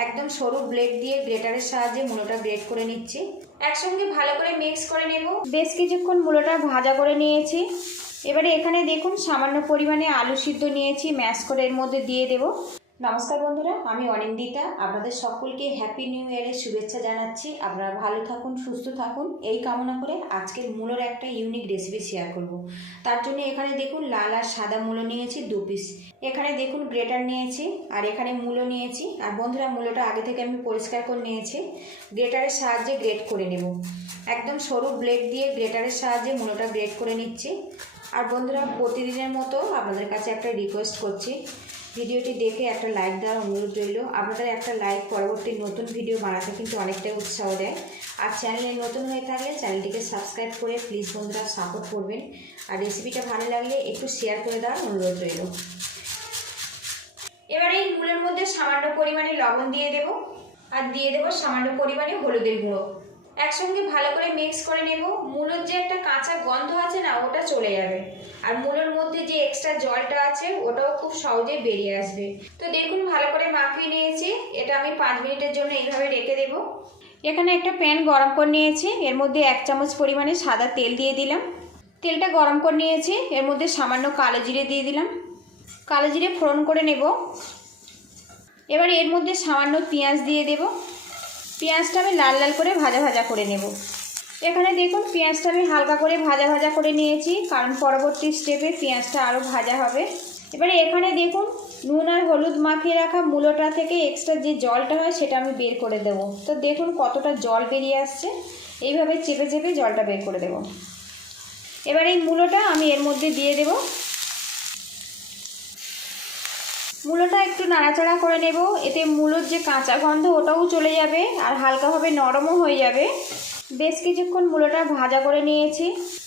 একদম সরু ব্লেড দিয়ে গ্রেটারের সাহায্যে মূলোটা গ্রেট করে নিচ্ছি। একসঙ্গে ভালো করে মিক্স করে নেব। বেশ কিছুক্ষণ মূলোটা ভাজা করে নিয়েছি। এবারে এখানে দেখুন সামান্য পরিমাণে আলু সিদ্ধ নিয়েছি ম্যাশ করে এর মধ্যে দিয়ে দেব। নমস্কার বন্ধুরা, আমি অনিন্দিতা। আপনাদের সকলকে হ্যাপি নিউ ইয়ারের শুভেচ্ছা জানাচ্ছি। আপনারা ভালো থাকুন, সুস্থ থাকুন। এই কামনা করে আজকের মূলোর একটা ইউনিক রেসিপি শেয়ার করব। তার জন্য এখানে দেখুন লাল আর সাদা মূলো নিয়েছি, দু পিস এখানে দেখুন গ্রেটার নিয়েছি আর এখানে মূলো নিয়েছি। আর বন্ধুরা, মূলোটা আগে থেকে আমি পরিষ্কার করে নিয়েছি। গ্রেটারের সাহায্যে গ্রেট করে নেব। একদম সরু ব্লেড দিয়ে গ্রেটারের সাহায্যে মূলোটা গ্রেট করে নিচ্ছি। আর বন্ধুরা, প্রতিদিনের মতো আপনাদের কাছে একটা রিকোয়েস্ট করছি। ভিডিওটি দেখে একটা লাইক দেওয়ার অনুরোধ রইল। আপনাদের একটা লাইক পরবর্তী নতুন ভিডিও বানাতে কিন্তু অনেকটাই উৎসাহ দেয়। আর চ্যানেলে নতুন হয়ে থাকলে চ্যানেলটিকে সাবস্ক্রাইব করে প্লিজ বন্ধুরা সাপোর্ট করবেন। আর রেসিপিটা ভালো লাগলে একটু শেয়ার করে দেওয়ার অনুরোধ রইল। এবার এই মূলের মধ্যে সামান্য পরিমাণে লবণ দিয়ে দেব। আর দিয়ে দেব সামান্য পরিমাণে হলুদের গুঁড়ো। একসঙ্গে ভালো করে মিক্স করে নেব। মূলোর যে একটা কাঁচা গন্ধ আছে না, ওটা চলে যাবে। আর মূলোর মধ্যে যে এক্সট্রা জলটা আছে, ওটাও খুব সহজেই বেরিয়ে আসবে। তো দেখুন, ভালো করে মাখিয়ে নিয়েছি। এটা আমি পাঁচ মিনিটের জন্য এইভাবে রেখে দেব। এখানে একটা প্যান গরম করে নিয়েছি। এর মধ্যে এক চামচ পরিমাণে সাদা তেল দিয়ে দিলাম। তেলটা গরম করে নিয়েছি। এর মধ্যে সামান্য কালো জিরে দিয়ে দিলাম। কালো জিরে ফোড়ন করে নেব। এবার এর মধ্যে সামান্য পেঁয়াজ দিয়ে দেব। পেঁয়াজটা আমি লাল লাল করে ভাজা ভাজা করে নেব। এখানে দেখুন, পেঁয়াজটা আমি হালকা করে ভাজা ভাজা করে নিয়েছি, কারণ পরবর্তী স্টেপে পেঁয়াজটা আরও ভাজা হবে। এবারে এখানে দেখুন, নুন আর হলুদ মাখিয়ে রাখা মূলোটা থেকে এক্সট্রা যে জলটা হয় সেটা আমি বের করে দেব। তো দেখুন কতটা জল বেরিয়ে আসছে। এইভাবে চেপে চেপে জলটা বের করে দেব। এবার এই মূলোটা আমি এর মধ্যে দিয়ে দেবো। মূলোটা একটু নাড়াচাড়া করে নেব। এতে মূলোর যে কাঁচা গন্ধ, ওটাও চলে যাবে আর হালকাভাবে নরমও হয়ে যাবে। বেশ কিছুক্ষণ মূলোটা ভাজা করে নিয়েছি।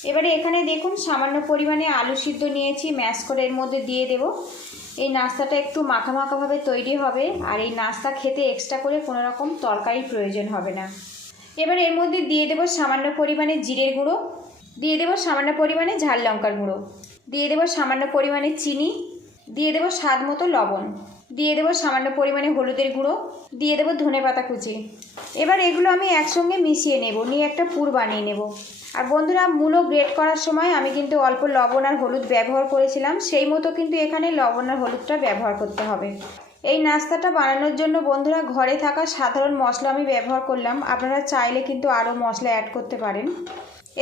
এবারে এখানে দেখুন, সামান্য পরিমাণে আলু সিদ্ধ নিয়েছি, ম্যাশ করে এর মধ্যে দিয়ে দেব। এই নাস্তাটা একটু মাখা মাখাভাবে তৈরি হবে আর এই নাস্তা খেতে এক্সট্রা করে কোনো রকম তরকারির প্রয়োজন হবে না। এবার এর মধ্যে দিয়ে দেবো সামান্য পরিমাণে জিরের গুঁড়ো, দিয়ে দেবো সামান্য পরিমাণে ঝাল লঙ্কার গুঁড়ো, দিয়ে দেবো সামান্য পরিমাণে চিনি দিয়ে দেবো স্বাদ মতো লবণ। দিয়ে দেবো সামান্য পরিমাণে হলুদের গুঁড়ো। দিয়ে দেবো ধনে পাতা কুচি। এবার এগুলো আমি একসঙ্গে মিশিয়ে নেব, নিয়ে একটা পুর বানিয়ে নেব। আর বন্ধুরা, মূলো গ্রেট করার সময় আমি কিন্তু অল্প লবণ আর হলুদ ব্যবহার করেছিলাম। সেই মতো কিন্তু এখানে লবণ আর হলুদটা ব্যবহার করতে হবে। এই নাস্তাটা বানানোর জন্য বন্ধুরা, ঘরে থাকা সাধারণ মশলা আমি ব্যবহার করলাম। আপনারা চাইলে কিন্তু আরও মশলা অ্যাড করতে পারেন।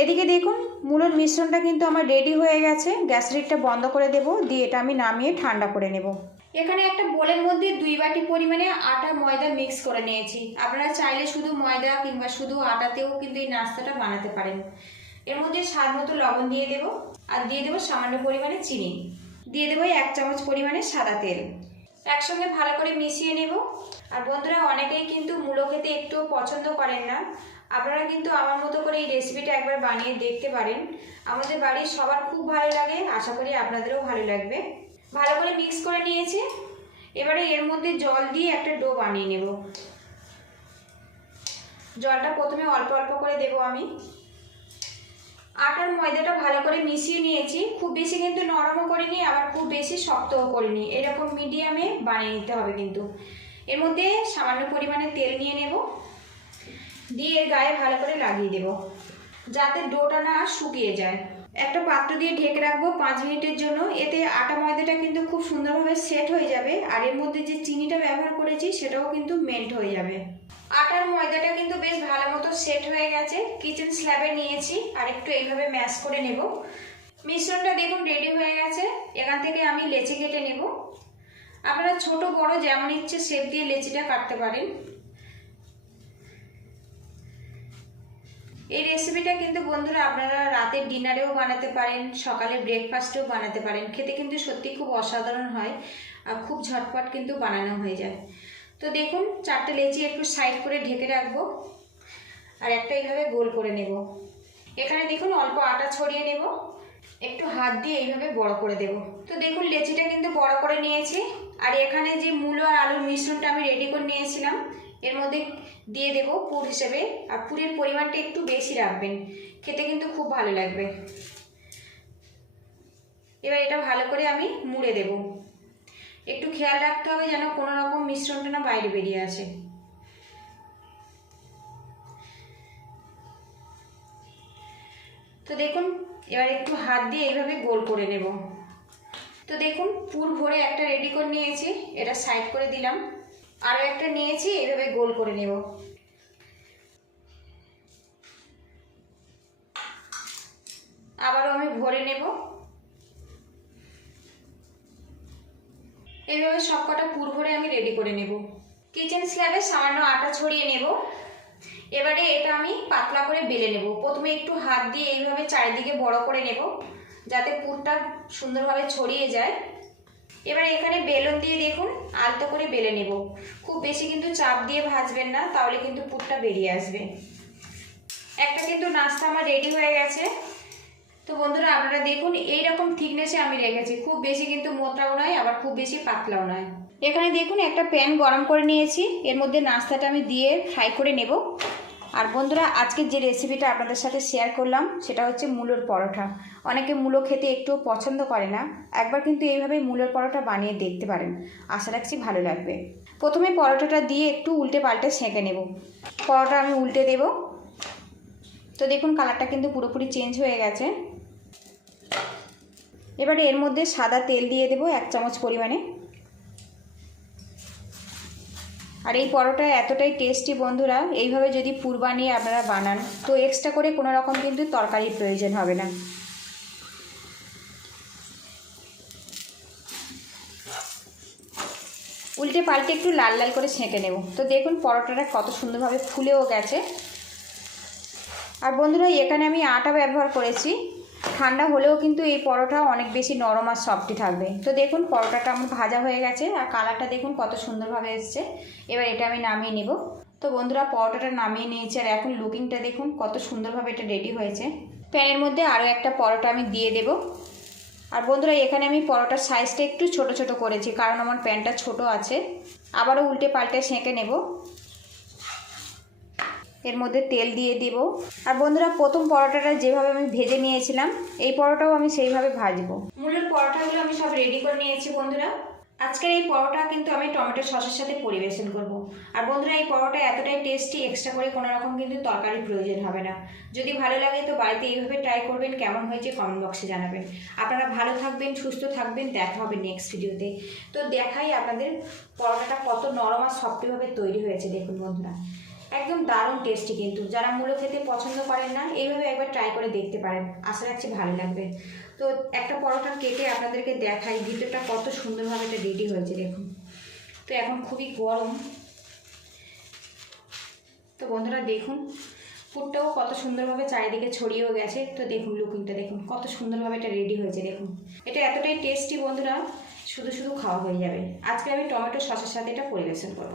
এদিকে দেখুন মূলোর মিশ্রণটা কিন্তু আমার রেডি হয়ে গেছে। গ্যাস বন্ধ করে দেব, দিয়ে এটা আমি নামিয়ে ঠান্ডা করে নেব। এখানে একটা বোলের মধ্যে দুই বাটি পরিমাণে আটা ময়দা মিক্স করে নিয়েছি। আপনারা চাইলে শুধু ময়দা কিংবা শুধু আটাতেও কিন্তু এই নাস্তাটা বানাতে পারেন। এর মধ্যে স্বাদ মতো লবণ দিয়ে দেব, আর দিয়ে দেবো সামান্য পরিমাণে চিনি। দিয়ে দেবো এক চামচ পরিমাণে সাদা তেল। একসঙ্গে ভালো করে মিশিয়ে নেব। আর বন্ধুরা, অনেকেই কিন্তু মূলো খেতে একটু পছন্দ করেন না। আপনারা কিন্তু আমার মতো করে এই রেসিপিটা একবার বানিয়ে দেখতে পারেন। আমাদের বাড়ির সবার খুব ভালো লাগে, আশা করি আপনাদেরও ভালো লাগবে। ভালো করে মিক্স করে নিয়েছি। এবারে এর মধ্যে জল দিয়ে একটা ডো বানিয়ে নেব। জলটা প্রথমে অল্প অল্প করে দেব আমি। আটার ময়দাটা ভালো করে মিশিয়ে নিয়েছি। খুব বেশি কিন্তু নরমও করিনি, আবার খুব বেশি শক্তও করিনি। এরকম মিডিয়ামে বানিয়ে নিতে হবে কিন্তু। এর মধ্যে সামান্য পরিমাণে তেল নিয়ে নেব। দিয়ে গায়ে ভালো করে লাগিয়ে দেব, যাতে ডোটা না শুকিয়ে যায়। একটা পাত্র দিয়ে ঢেকে রাখব পাঁচ মিনিটের জন্য, এতে আটা ময়দাটা কিন্তু খুব সুন্দরভাবে সেট হয়ে যাবে, আর এর মধ্যে যে চিনিটা ব্যবহার করেছি সেটাও কিন্তু মেল্ট হয়ে যাবে। আটার ময়দাটা কিন্তু বেশ ভালো মতো সেট হয়ে গেছে কিচেন স্ল্যাবে নিয়েছি, আর একটু এইভাবে ম্যাশ করে নেব। মিশ্রণটা দেখুন রেডি হয়ে গেছে, এখান থেকে আমি লেচি কেটে নেব। আপনারা ছোট বড় যেমন ইচ্ছে শেপ দিয়ে লেচিটা কাটতে পারেন। এই রেসিপিটা কিন্তু বন্ধুরা আপনারা রাতের ডিনারেও বানাতে পারেন, সকালে ব্রেকফাস্টেও বানাতে পারেন। খেতে কিন্তু সত্যি খুব অসাধারণ হয় আর খুব ঝটপট কিন্তু বানানো হয়ে যায়। তো দেখুন, চারটে লেচি একটু সাইড করে ঢেকে রাখব আর একটা এইভাবে গোল করে নেব। এখানে দেখুন, অল্প আটা ছড়িয়ে নেব। একটু হাত দিয়ে এইভাবে বড় করে দেব। তো দেখুন, লেচিটা কিন্তু বড় করে নিয়েছি। আর এখানে যে মূলো আর আলুর মিশ্রণটা আমি রেডি করে নিয়েছিলাম এর মধ্যে দিয়ে দেব পুর হিসেবে। আর পুরের পরিমাণটা একটু বেশি রাখবেন। খেতে কিন্তু খুব ভালো লাগবে। এবার এটা ভালো করে আমি মুড়ে দেব। একটু খেয়াল রাখতে হবে যেন কোনো রকম মিশ্রণটা না বাইরে বেরিয়ে আসে। তো দেখুন, এবার একটু হাত দিয়ে এইভাবে গোল করে নেব। তো দেখুন, পুর ভরে একটা রেডি করে নিয়েছি। এটা সাইড করে দিলাম। আরও একটা নিয়েছি এইভাবে গোল করে নেব। আবারও আমি ভরে নেব। এইভাবে সব কটা পুর ভরে আমি রেডি করে নেব। কিচেন স্ল্যাবে সামান্য আটা ছড়িয়ে নেব। এবারে এটা আমি পাতলা করে বেলে নেব। প্রথমে একটু হাত দিয়ে এইভাবে চারিদিকে বড় করে নেব, যাতে পুরটা সুন্দরভাবে ছড়িয়ে যায়। এবার এখানে বেলন দিয়ে দেখুন, আলতো করে বেলে নেব। খুব বেশি কিন্তু চাপ দিয়ে ভাজবেন না, তাহলে কিন্তু পুরটা বেরিয়ে আসবে। একটা কিন্তু নাস্তা আমার রেডি হয়ে গেছে। তো বন্ধুরা, আপনারা দেখুন, এইরকম থিকনেসে আমি রেখেছি। খুব বেশি কিন্তু মোটাও নয়, আবার খুব বেশি পাতলাও নয়। এখানে দেখুন, একটা প্যান গরম করে নিয়েছি। এর মধ্যে নাস্তাটা আমি দিয়ে ফ্রাই করে নেব। আর বন্ধুরা আজকের যে রেসিপিটা আপনাদের সাথে শেয়ার করলাম, সেটা হচ্ছে মূলোর পরোটা। অনেকে মূলো খেতে একটু পছন্দ করে না, একবার কিন্তু এইভাবে মূলোর পরোটা বানিয়ে দেখতে পারেন। আশা রাখছি ভালো লাগবে। প্রথমে পরোটাটা দিয়ে একটু উল্টে পাল্টে সেঁকে নেব। পরোটা আমি উল্টে দেব। তো দেখুন কালারটা কিন্তু পুরোপুরি চেঞ্জ হয়ে গেছে। এবারে এর মধ্যে সাদা তেল দিয়ে দেবো এক চামচ পরিমাণে। আর এই পরোটা এতটাই টেস্টি বন্ধুরা, এইভাবে যদি পুর বানিয়ে আপনারা বানান, তো এক্সট্রা করে কোনো রকম কিন্তু তরকারির প্রয়োজন হবে না। উল্টে পাল্টে একটু লাল লাল করে সেঁকে নেব। তো দেখুন পরোটাটা কত সুন্দরভাবে ফুলেও গেছে। আর বন্ধুরা, এখানে আমি আটা ব্যবহার করেছি। ঠান্ডা হলেও কিন্তু এই পরোটা অনেক বেশি নরম আর সফটই থাকবে। তো দেখুন, পরোটাটা আমার ভাজা হয়ে গেছে আর কালারটা দেখুন কত সুন্দরভাবে এসছে। এবার এটা আমি নামিয়ে নেব। তো বন্ধুরা, পরোটাটা নামিয়ে নিয়েছি আর এখন লুকিংটা দেখুন কত সুন্দরভাবে এটা রেডি হয়েছে। প্যানের মধ্যে আরও একটা পরোটা আমি দিয়ে দেব। আর বন্ধুরা, এখানে আমি পরোটার সাইজটা একটু ছোট ছোট করেছি, কারণ আমার প্যানটা ছোট আছে। আবারও উল্টে পাল্টে সেঁকে নেব। এর মধ্যে তেল দিয়ে দিব। আর বন্ধুরা, প্রথম পরোটাটা যেভাবে আমি ভেজে নিয়েছিলাম, এই পরোটাও আমি সেইভাবে ভাজবো। মূলের পরোটাগুলো আমি সব রেডি করে নিয়েছি বন্ধুরা। আজকের এই পরোটা কিন্তু আমি টমেটো সসের সাথে পরিবেশন করব। আর বন্ধুরা, এই পরোটা এতটাই টেস্টি এক্সট্রা করে কোনো রকম কিন্তু তরকারির প্রয়োজন হবে না। যদি ভালো লাগে তো বাড়িতে এইভাবে ট্রাই করবেন, কেমন হয়েছে কমেন্ট বক্সে জানাবেন। আপনারা ভালো থাকবেন, সুস্থ থাকবেন, দেখা হবে নেক্সট ভিডিওতে তো দেখাই আপনাদের পরোটাটা কত নরম আর সফটভাবে তৈরি হয়েছে, দেখুন বন্ধুরা। একদম দারুণ টেস্টি কিন্তু। যারা মূলো খেতে পছন্দ করেন না, এইভাবে একবার ট্রাই করে দেখতে পারেন। আশা রাখছি ভালো লাগবে। তো একটা পরোটা কেটে আপনাদেরকে দেখাই, ভিতরটা কত সুন্দরভাবে এটা রেডি হয়েছে, দেখুন। তো এখন খুবই গরম। তো বন্ধুরা, দেখুন ফুটটাও কত সুন্দরভাবে চারিদিকে ছড়িয়েও গেছে। তো দেখুন লুকিংটা দেখুন, কত সুন্দরভাবে এটা রেডি হয়েছে, দেখুন। এটা এতটাই টেস্টি বন্ধুরা, শুধু শুধু খাওয়া হয়ে যাবে। আজকে আমি টমেটো সসের সাথে এটা পরিবেশন করব।